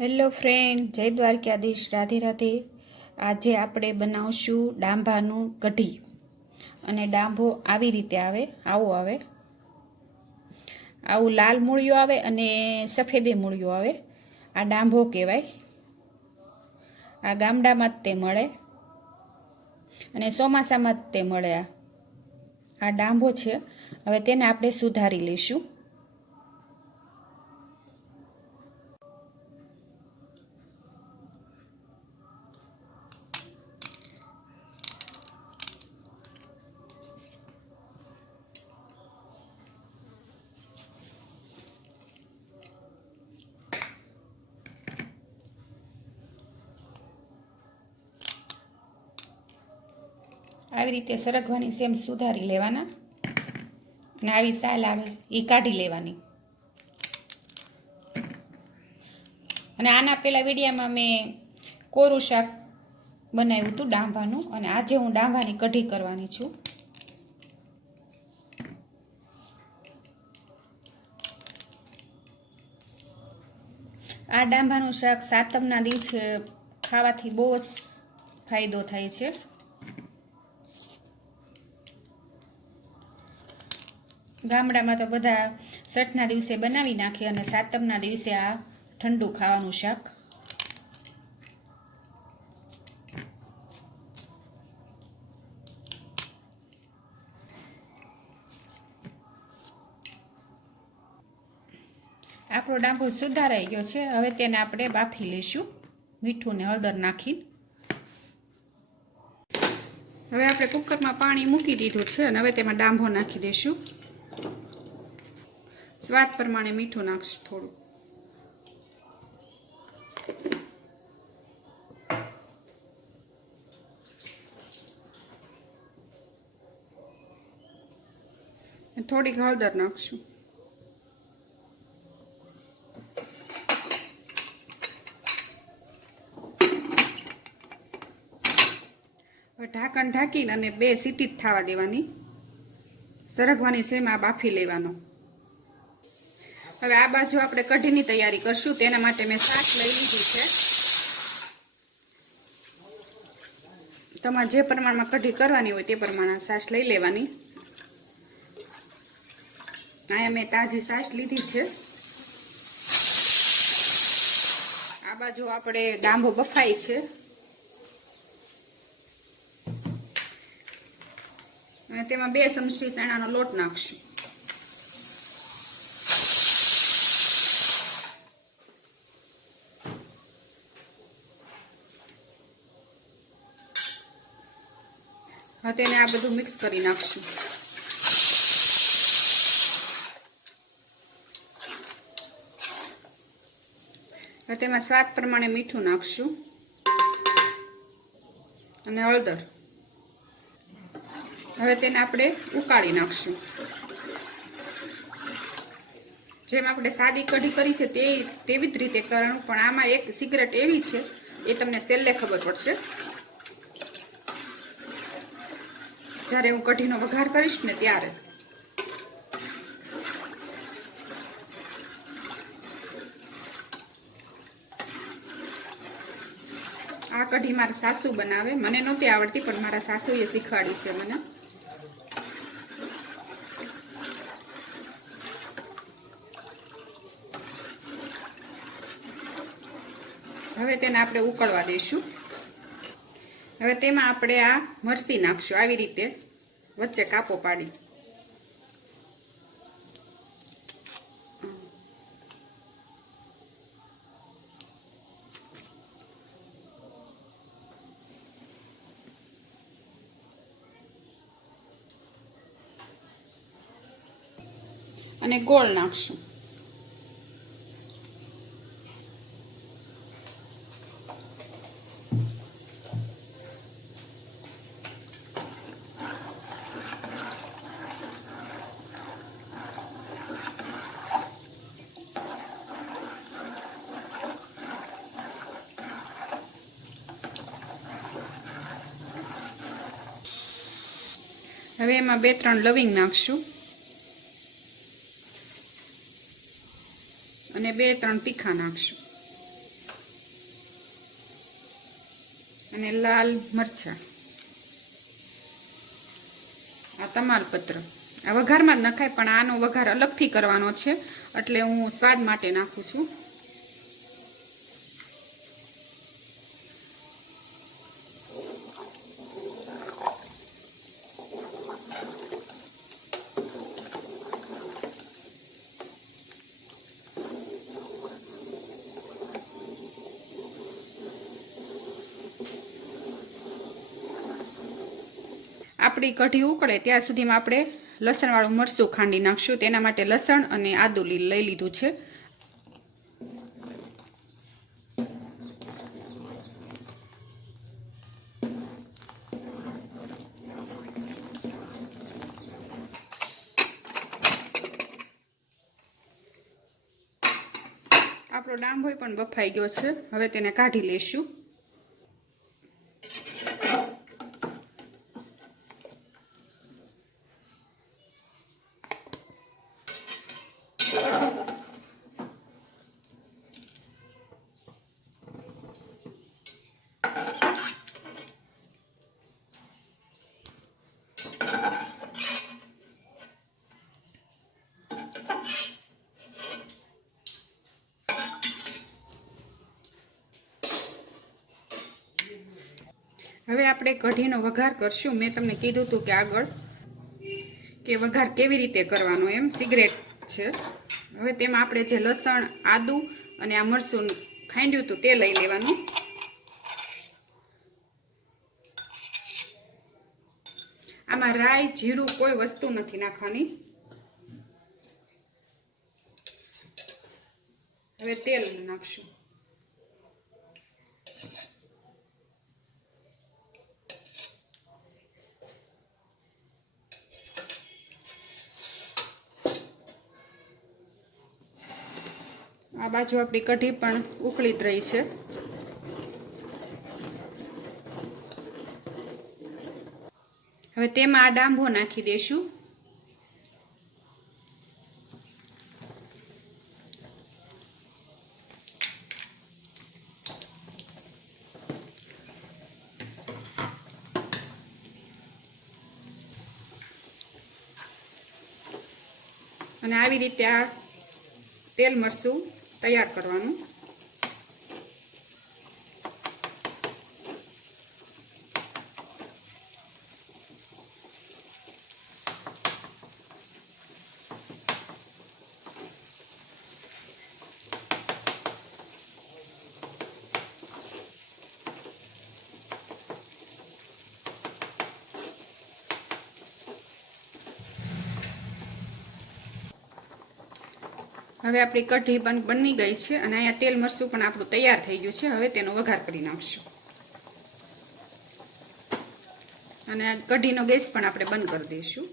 Hello friend, જય દ્વારકાધીશ, રાધે રાધે. આજે આપણે બનાવશું ડાંભાનું કઢી. અને ડાંભો આવી રીતે આવે, આવું લાલ મૂળિયું આવે અને સફેદે મૂળિયું આવે. આ ડાંભો કહેવાય. આ ગામડામાં જ તે મળે અને ચોમાસામાં જ તે મળે. આ ડાંભો છે. હવે તેને આપણે સુધારી લઈશું. આવી રીતે સરગવાની સેમ સુધારી લેવાના અને આવી સાલ આવે એ કાઢી લેવાની. અને આના પહેલા વિડીયામાં મેં કોરું શાક બનાવ્યું હતું ડાંભાનું, અને આજે હું ડાંભાની કઢી કરવાની છું. આ ડાંભાનું શાક સાતમના દિવસે ખાવાથી બહુ જ ફાયદો થાય છે. ગામડામાં તો બધા છઠના દિવસે બનાવી નાખે અને સાતમના દિવસે આ ઠંડુ ખાવાનું શાક. આપણો ડાંભો સુધારાઈ ગયો છે. હવે તેને આપણે બાફી લઈશું મીઠું ને હળદર નાખીને. હવે આપણે કુકરમાં પાણી મૂકી દીધું છે અને હવે તેમાં ડાંભો નાખી દઈશું. સ્વાદ પ્રમાણે મીઠું નાખશું થોડું. થોડીક હળદર નાખશું. ઢાંકણ ઢાંકીને અને 2 સીટી થવા દેવાની. સરગવાની સેમ આ બાફી લેવાનો. હવે આ બાજુ આપણે કઢીની તૈયારી કરશું. તેના માટે મેં છાશ લઈ લીધી છે. તમારે જે પ્રમાણમાં કઢી કરવાની હોય તે પ્રમાણે છાશ લઈ લેવાની. અહીંયા મેં તાજી છાશ લીધી છે. આ બાજુ આપણે ડાંભો બફાય છે અને તેમાં 2 ચમચી ચણાનો લોટ નાખશું. હવે તેને આ બધું મિક્સ કરી નાખશું. હવે તેમાં સ્વાદ પ્રમાણે મીઠું નાખશું અને હળદર. હવે તેને આપણે ઉકાળી નાખશું. જેમ આપણે સાદી કઢી કરી છે તેવી જ રીતે કરવાનું, પણ આમાં એક સિક્રેટ એવી છે, એ તમને છેલ્લે ખબર પડશે જ્યારે હું કઢીનો વઘાર કરીશ ને ત્યારે. આ કઢી મારા સાસુ બનાવે. મને નહોતી આવડતી, પણ મારા સાસુએ શીખવાડી છે મને. હવે તેને આપણે ઉકળવા દઈશું. હવે તેમાં આપણે આ મરચી નાખશું આવી રીતે વચ્ચે કાપો પાડી. અને ગોળ નાખશું. હવે એમાં 2-3 લવિંગ નાખશું અને 2-3 તીખા નાખશું. અને લાલ મરચાં, આ તમાલપત્ર. આ વઘારમાં જ નખાય, પણ આનો વઘાર અલગથી કરવાનો છે, એટલે હું સ્વાદ માટે નાખું છું. આપણી કઢી ઉકળે ત્યાં સુધીમાં આપણે લસણવાળું મરચું ખાંડી નાખશું. તેના માટે લસણ અને આદું લઈ લીધું છે. આપણો ડાંભોય પણ બફાઈ ગયો છે. હવે તેને કાઢી લેશું. હવે આપણે કઢીનો વઘાર કરશું. મેં તમને કીધું હતું કે આગળ કે વઘાર કેવી રીતે કરવાનો, એમ સિગરેટ છે. હવે તેમાં આપણે જે લસણ, આદું અને આ મરચું ખાંડ્યું હતું તે લઈ લેવાનું. આમાં રાઈ, જીરું કોઈ વસ્તુ નથી નાખવાની. હવે તેલ નાખશું. આ બાજુ આપણી કઢી પણ ઉકળી જ રહી છે. હવે તેમાં આ ડાંભો નાખી દેશું. અને આવી રીતે આ તેલ મરચું તૈયાર કરવાનું. હવે આપણી કઢી બની ગઈ છે અને અહીંયા તેલ મરચું પણ આપણું તૈયાર થઈ ગયું છે. હવે તેનો વઘાર કરી નાખશું. અને કઢીનો ગેસ પણ આપણે બંધ કરી દઈશું.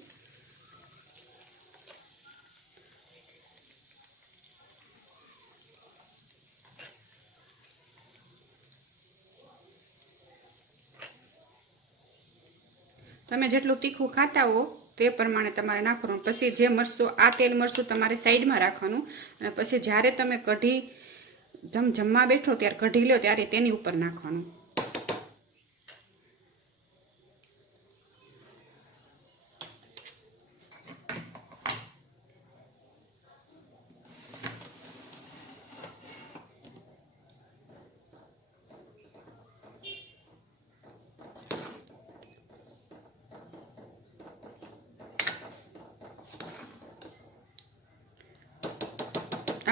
તમે જેટલું તીખું ખાતા હો તે પ્રમાણે તમારે નાખવાનું. પછી જે મરચું, આ તેલ મરચું તમારે સાઈડમાં રાખવાનું. અને પછી જ્યારે તમે કઢી જમવા બેઠો ત્યારે કઢી લો ત્યારે તેની ઉપર નાખવાનું.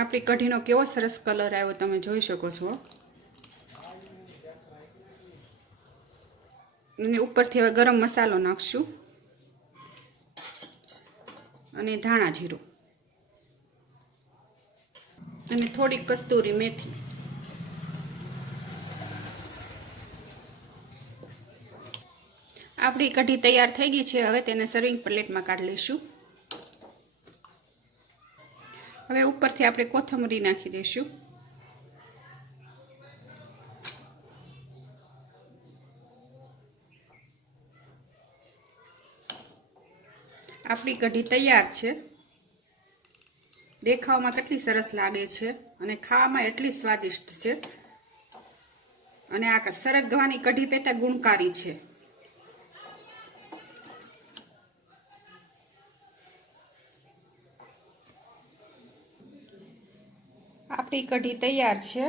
આપણી કઢીનો કેવો સરસ કલર આવ્યો તમે જોઈ શકો છો. અને ઉપરથી હવે ગરમ મસાલો નાખશું અને ધાણા જીરું અને થોડી કસ્તુરી મેથી. આપણી કઢી તૈયાર થઈ ગઈ છે. હવે તેને સર્વિંગ પ્લેટમાં કાઢી લઈશું. હવે ઉપરથી આપણે કોથમરી નાખી દઈશું. આપણી કઢી તૈયાર છે. દેખાવમાં કેટલી સરસ લાગે છે અને ખાવામાં એટલી સ્વાદિષ્ટ છે. અને આ સરગવાની કઢી પેટા ગુણકારી છે. આપણી કઢી તૈયાર છે.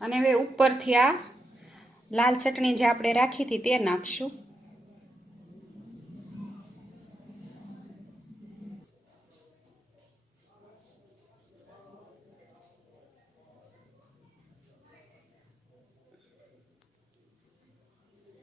અને હવે ઉપરથી આ લાલ ચટણી જે આપણે રાખી હતી તે નાખશું.